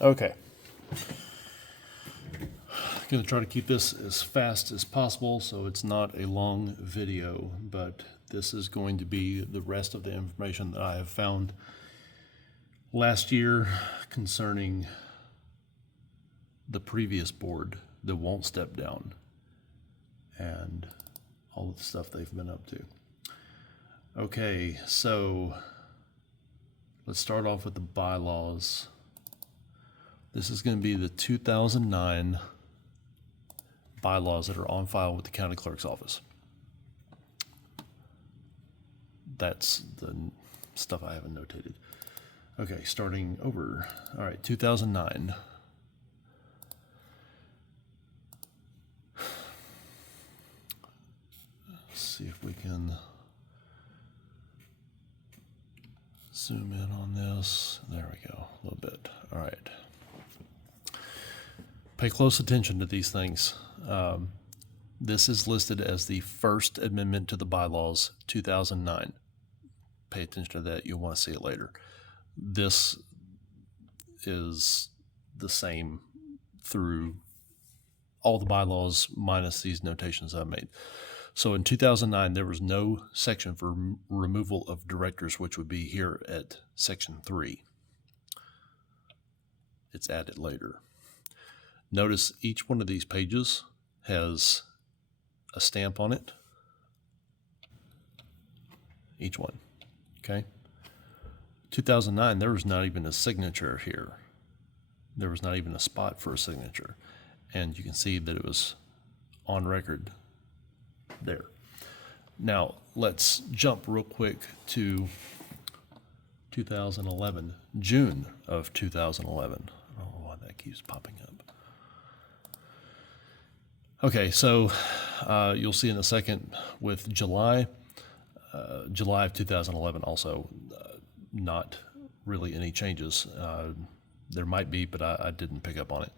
Okay. I'm going to try to keep this as fast as possible so it's not a long video, but this is going to be the rest of the information that I have found last year concerning the previous board that won't step down and all of the stuff they've been up to. Okay, so let's start off with the bylaws. This is going to be the 2009 bylaws that are on file with the county clerk's office. That's the stuff I haven't notated. Okay, starting over. All right, 2009. Let's see if we can zoom in on this. There we go, a little bit. All right. Pay close attention to these things. This is listed as the first amendment to the bylaws, 2009. Pay attention to that. You'll want to see it later. This is the same through all the bylaws minus these notations I made. So in 2009, there was no section for removal of directors, which would be here at section 3. It's added later. Notice each one of these pages has a stamp on it. Each one. Okay. 2009, there was not even a signature here. There was not even a spot for a signature. And you can see that it was on record there. Now, let's jump real quick to 2011, June of 2011. I don't know why that keeps popping up. Okay, so you'll see in a second with July of 2011 also, not really any changes. There might be, but I didn't pick up on it.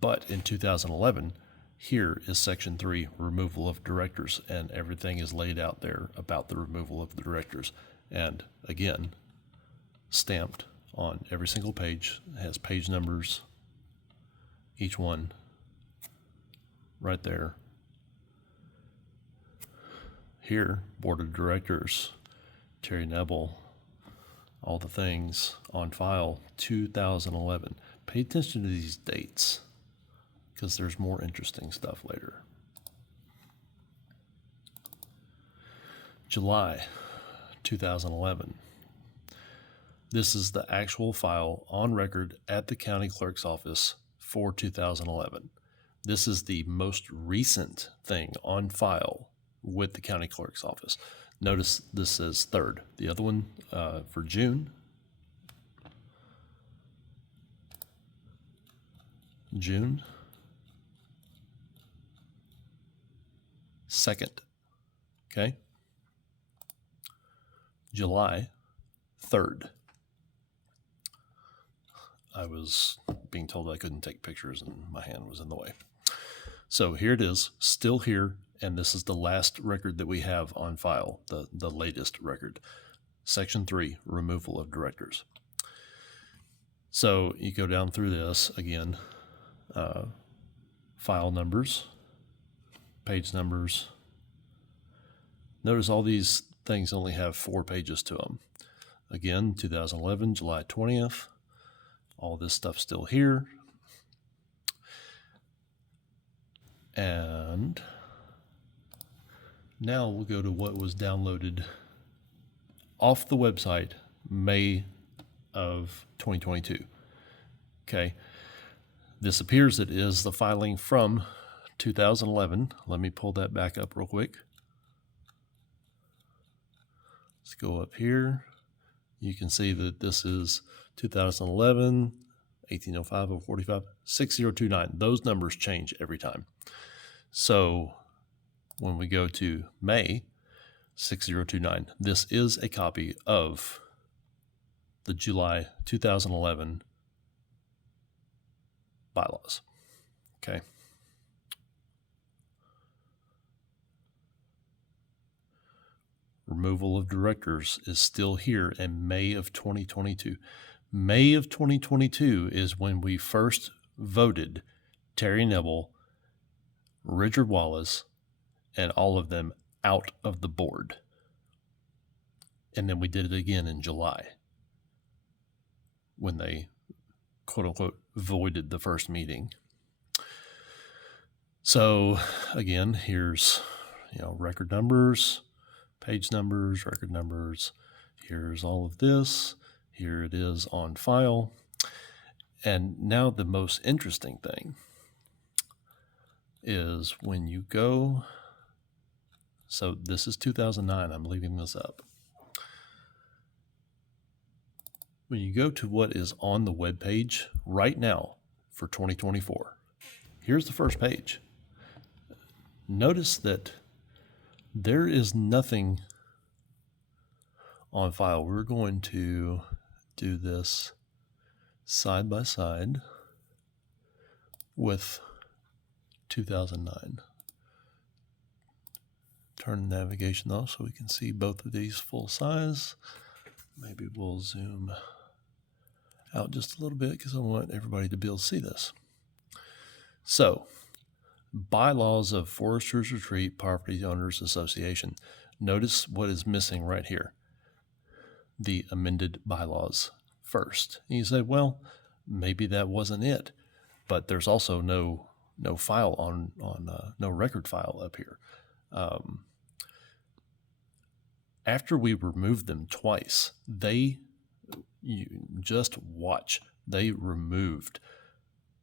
But in 2011, here is section 3, removal of directors, and everything is laid out there about the removal of the directors. And again, stamped on every single page, it has page numbers, each one right there. Here, board of directors, Terry Nebel, all the things on file, 2011. Pay attention to these dates because there's more interesting stuff later. July 2011. This is the actual file on record at the county clerk's office for 2011. This is the most recent thing on file with the county clerk's office. Notice this says 3rd. The other one for June 2nd. Okay. July 3rd. I was being told I couldn't take pictures and my hand was in the way. So here it is, still here, and this is the last record that we have on file, the latest record. Section 3, removal of directors. So you go down through this again, file numbers, page numbers. Notice all these things only have 4 pages to them. Again, 2011, July 20th. All this stuff still here. And now we'll go to what was downloaded off the website May of 2022. Okay. This appears it is the filing from 2011. Let me pull that back up real quick. Let's go up here. You can see that this is 2011, 1805, 045, 6029. Those numbers change every time. So when we go to May 6029, this is a copy of the July 2011 bylaws. Okay. Removal of directors is still here in May of 2022. May of 2022 is when we first voted Terry Nibble, Richard Wallace, and all of them out of the board. And then we did it again in July when they, quote unquote, voided the first meeting. So again, here's, record numbers, page numbers, record numbers. Here's all of this. Here it is on file. And now the most interesting thing is when you go, so this is 2009, I'm leaving this up. When you go to what is on the web page right now for 2024, here's the first page. Notice that there is nothing on file. We're going to do this side by side with 2009. Turn the navigation off so we can see both of these full size. Maybe we'll zoom out just a little bit because I want everybody to be able to see this. So, bylaws of Foresters Retreat Property Owners Association. Notice what is missing right here. The amended bylaws first. And you say, well, maybe that wasn't it, but there's also no file on no record file up here. After we removed them twice, you just watch, they removed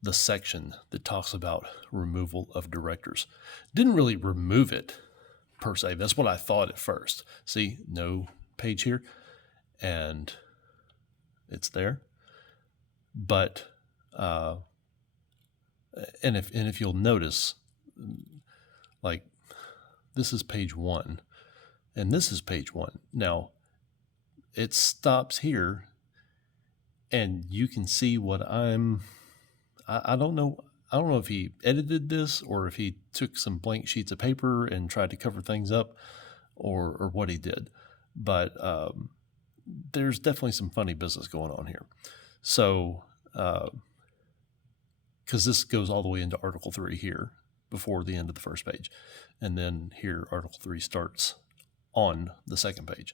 the section that talks about removal of directors. Didn't really remove it per se. That's what I thought at first. See, no page here, and it's there. But and if you'll notice, like this is page 1, and this is page 1. Now it stops here, and you can see what I don't know if he edited this or if he took some blank sheets of paper and tried to cover things up or what he did. But there's definitely some funny business going on here. So, because this goes all the way into Article 3 here before the end of the first page. And then here, Article 3 starts on the second page.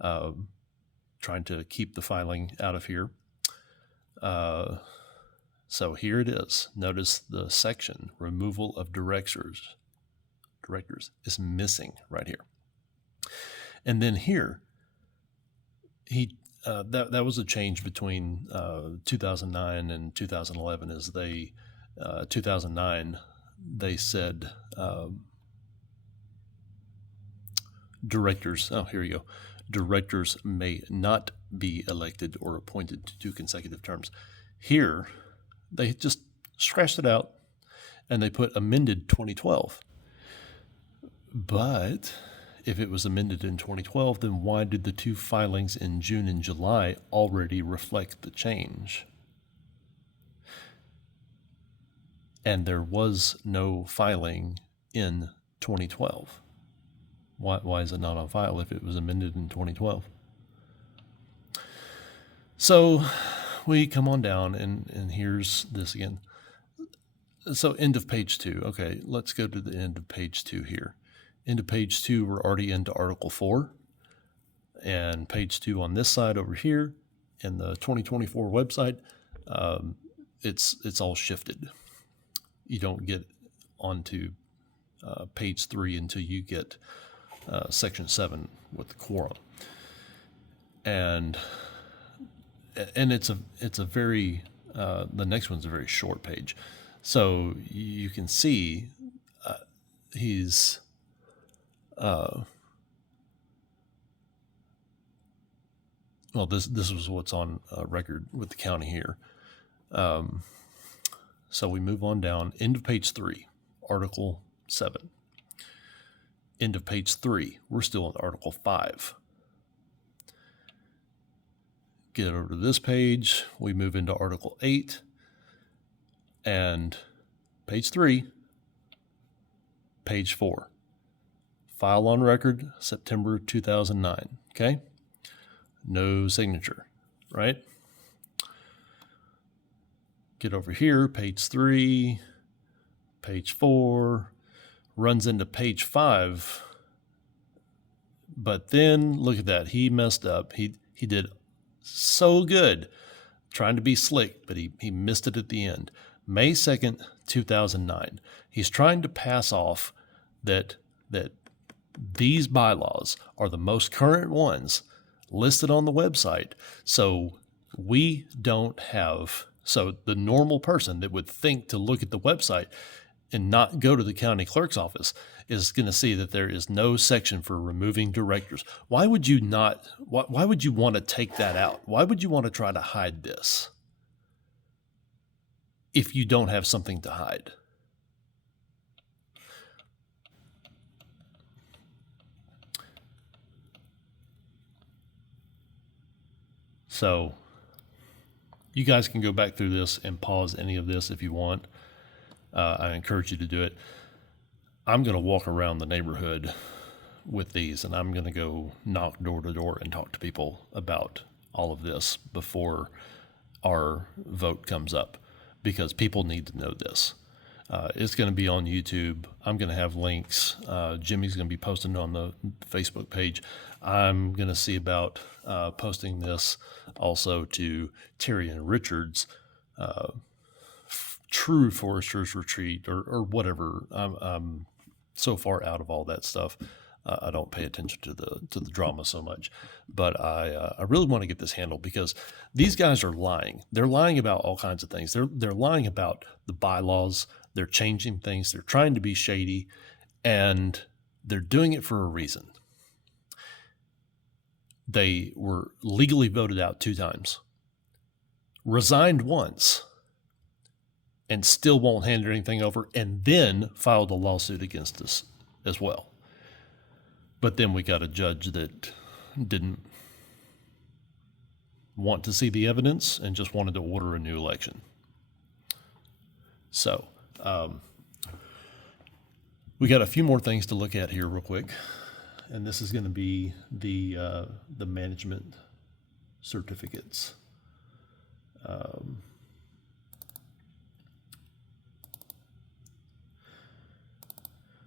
Trying to keep the filing out of here. So here it is. Notice the section, removal of directors is missing right here. And then here, that was a change between 2009 and 2011. Is 2009 they said directors. Oh, here you go. Directors may not be elected or appointed to 2 consecutive terms. Here, they just scratched it out and they put amended 2012. But if it was amended in 2012, then why did the 2 filings in June and July already reflect the change? And there was no filing in 2012. Why is it not on file if it was amended in 2012? So we come on down, and here's this again. So end of page 2. Okay, let's go to the end of page 2 here. End of page 2, we're already into Article 4. And page 2 on this side over here, in the 2024 website, it's all shifted. You don't get onto page 3 until you get section 7 with the quorum. And it's a very the next one's a very short page, so you can see he's well, this was what's on record with the county here. So we move on down. End of page 3, Article 7. End of page 3, we're still in Article 5. Get over to this page, we move into Article 8, and page 3, page 4. File on record, September 2009, okay? No signature, right? get over here, page 3, page 4, runs into page 5. But then look at that. He messed up. He did so good trying to be slick, but he missed it at the end. May 2nd, 2009. He's trying to pass off that these bylaws are the most current ones listed on the website. So we don't have, so the normal person that would think to look at the website and not go to the county clerk's office is going to see that there is no section for removing directors. Why would you not, why would you want to take that out? Why would you want to try to hide this if you don't have something to hide? So you guys can go back through this and pause any of this if you want. I encourage you to do it. I'm going to walk around the neighborhood with these, and I'm going to go knock door to door and talk to people about all of this before our vote comes up, because people need to know this. It's going to be on YouTube. I'm going to have links. Jimmy's going to be posting on the Facebook page. I'm going to see about posting this also to Terry and Richard's True Foresters Retreat or whatever. I'm so far out of all that stuff. I don't pay attention to the drama so much, but I really want to get this handled, because these guys are lying. They're lying about all kinds of things. They're lying about the bylaws. They're changing things. They're trying to be shady, and they're doing it for a reason. They were legally voted out 2 times, resigned once, and still won't hand anything over, and then filed a lawsuit against us as well. But then we got a judge that didn't want to see the evidence and just wanted to order a new election. So we got a few more things to look at here real quick, and this is going to be the management certificates.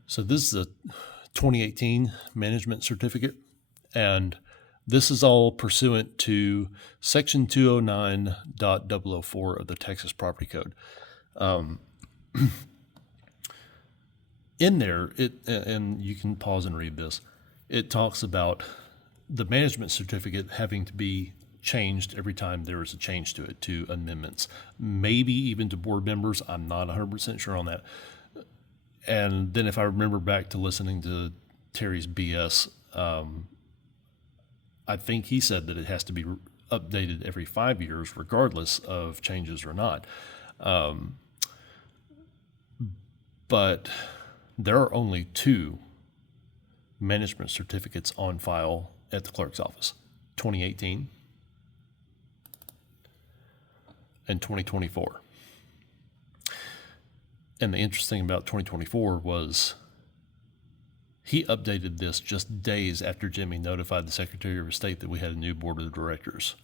So this is a 2018 management certificate, and this is all pursuant to Section 209.004 of the Texas Property Code. In there, and you can pause and read this, it talks about the management certificate having to be changed every time there is a change to it, to amendments, maybe even to board members. I'm not 100% sure on that. And then if I remember back to listening to Terry's BS, I think he said that it has to be updated every 5 years, regardless of changes or not. But there are only 2 management certificates on file at the clerk's office, 2018 and 2024. And the interesting about 2024 was he updated this just days after Jimmy notified the Secretary of State that we had a new board of directors.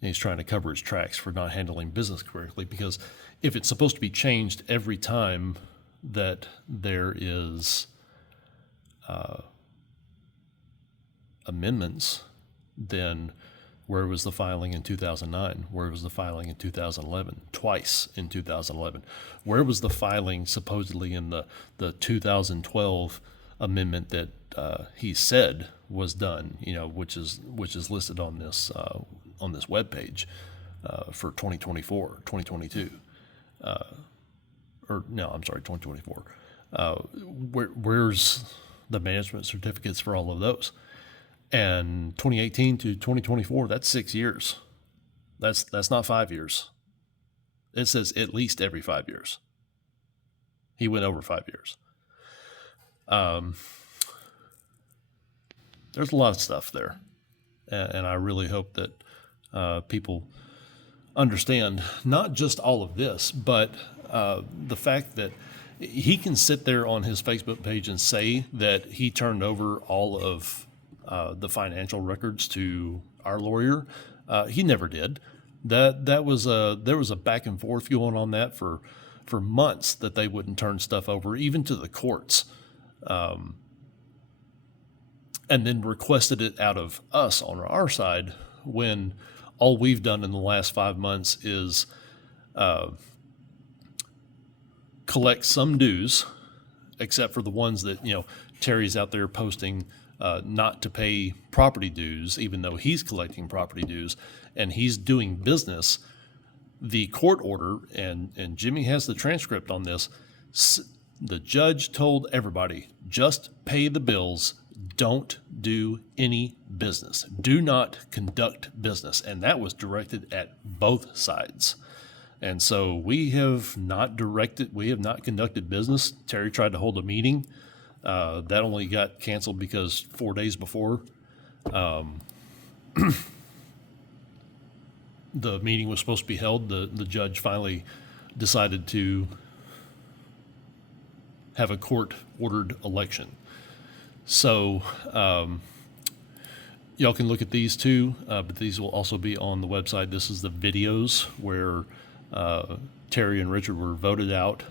And he's trying to cover his tracks for not handling business correctly, because if it's supposed to be changed every time that there is amendments, then where was the filing in 2009? Where was the filing in 2011? Twice in 2011. Where was the filing supposedly in the 2012 amendment that he said was done? Which is listed on this webpage for 2024, 2022. Or no, I'm sorry, 2024. Where's the management certificates for all of those? And 2018 to 2024, that's 6 years. That's not 5 years. It says at least every 5 years. He went over 5 years. There's a lot of stuff there. And I really hope that people understand not just all of this, but the fact that he can sit there on his Facebook page and say that he turned over all of the financial records to our lawyer. He never did. That was there was a back and forth going on that for months, that they wouldn't turn stuff over, even to the courts, and then requested it out of us on our side, when all we've done in the last 5 months is collect some dues, except for the ones that, Terry's out there posting not to pay property dues, even though he's collecting property dues and he's doing business. The court order, and Jimmy has the transcript on this, the judge told everybody, just pay the bills, don't do any business, do not conduct business. And that was directed at both sides. And so we have not conducted business. Terry tried to hold a meeting. That only got canceled because 4 days before the meeting was supposed to be held, the judge finally decided to have a court-ordered election. So y'all can look at these too, but these will also be on the website. This is the videos where Terry and Richard were voted out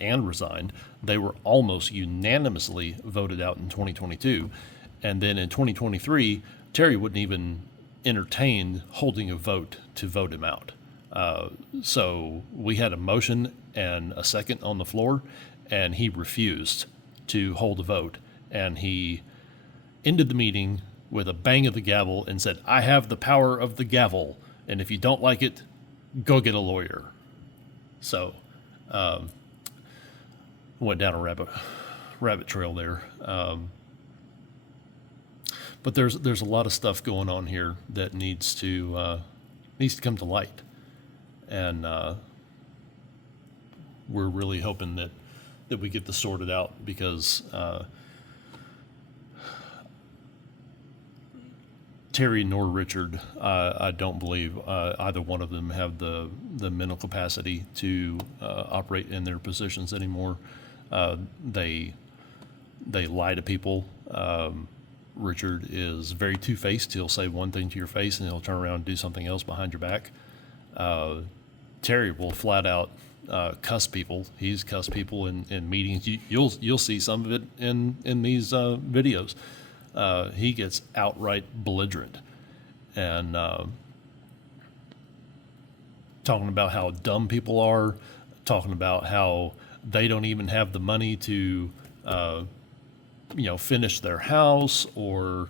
and resigned. They were almost unanimously voted out in 2022. And then in 2023, Terry wouldn't even entertain holding a vote to vote him out. So we had a motion and a second on the floor, and he refused to hold a vote. And he ended the meeting with a bang of the gavel and said, "I have the power of the gavel, and if you don't like it, go get a lawyer." So went down a rabbit trail there. But there's a lot of stuff going on here that needs to come to light, and we're really hoping that we get this sorted out, because Terry nor Richard, I don't believe either one of them have the mental capacity to operate in their positions anymore. They lie to people. Richard is very two-faced. He'll say one thing to your face and he'll turn around and do something else behind your back. Terry will flat out cuss people. He's cussed people in meetings. You'll see some of it in these videos. He gets outright belligerent and talking about how dumb people are, talking about how they don't even have the money to finish their house, or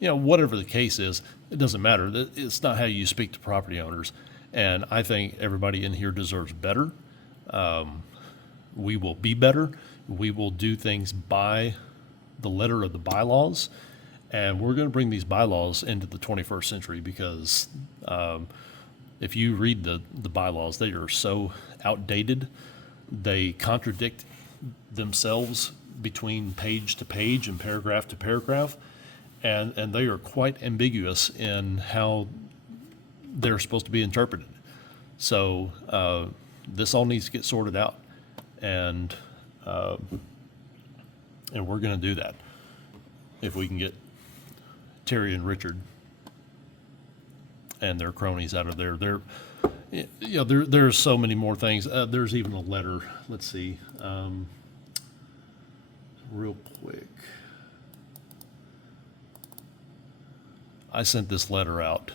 whatever the case is. It doesn't matter. It's not how you speak to property owners. And I think everybody in here deserves better. We will be better. We will do things by the letter of the bylaws, and we're going to bring these bylaws into the 21st century, because if you read the bylaws, they are so outdated. They contradict themselves between page to page and paragraph to paragraph, and they are quite ambiguous in how they're supposed to be interpreted. So this all needs to get sorted out, and we're going to do that if we can get Terry and Richard and their cronies out of there. There's so many more things. There's even a letter. Let's see, real quick. I sent this letter out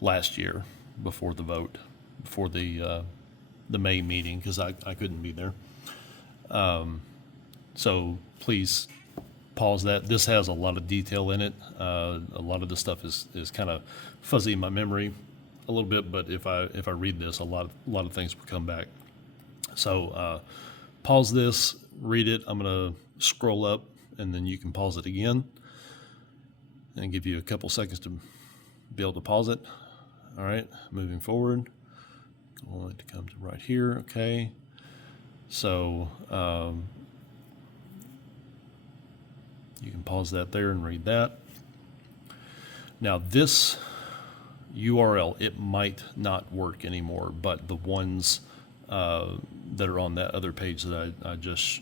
last year before the vote, before the May meeting, because I couldn't be there. So please pause that. This has a lot of detail in it. A lot of the stuff is kind of fuzzy in my memory a little bit, but if I read this, a lot of things will come back. So pause this, read it. I'm going to scroll up, and then you can pause it again, and give you a couple seconds to be able to pause it. All right, moving forward. Going to come to right here. Okay. So you can pause that there and read that. Now this URL, it might not work anymore, but the ones that are on that other page that I just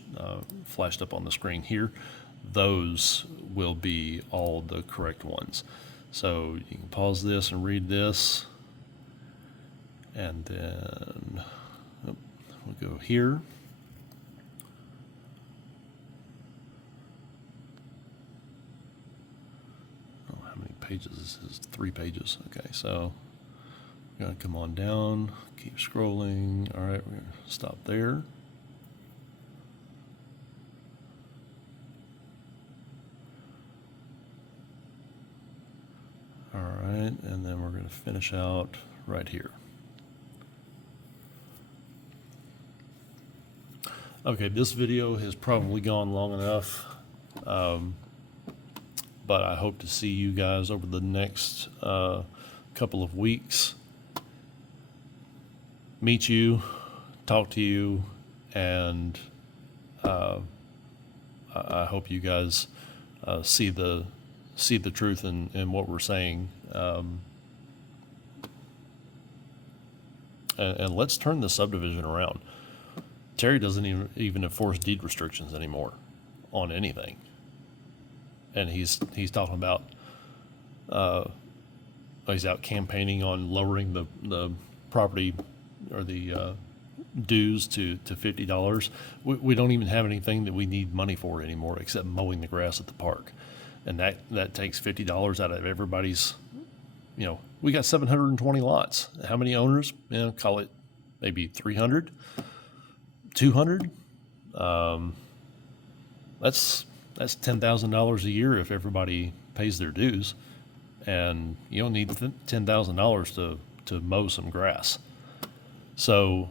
flashed up on the screen here, those will be all the correct ones. So you can pause this and read this, and then we'll go here. Oh, how many pages? This is 3 pages. Okay, so we're going to come on down, keep scrolling. All right, we're going to stop there. All right, and then we're going to finish out right here. Okay, this video has probably gone long enough, but I hope to see you guys over the next couple of weeks. Meet you, talk to you, and I hope you guys see the truth in what we're saying, and let's turn the subdivision around. Terry doesn't even enforce deed restrictions anymore on anything, and he's talking about he's out campaigning on lowering the property or the dues to $50. We don't even have anything that we need money for anymore except mowing the grass at the park, and that takes $50 out of everybody's. We got 720 lots. How many owners? Call it maybe 300. 200. That's $10,000 a year if everybody pays their dues, and you don't need $10,000 to mow some grass. So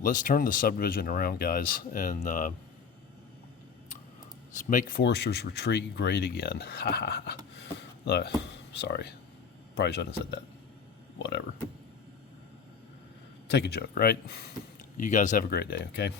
let's turn the subdivision around, guys, and let's make Forester's Retreat great again. Sorry, probably shouldn't have said that. Whatever. Take a joke, right? You guys have a great day, okay?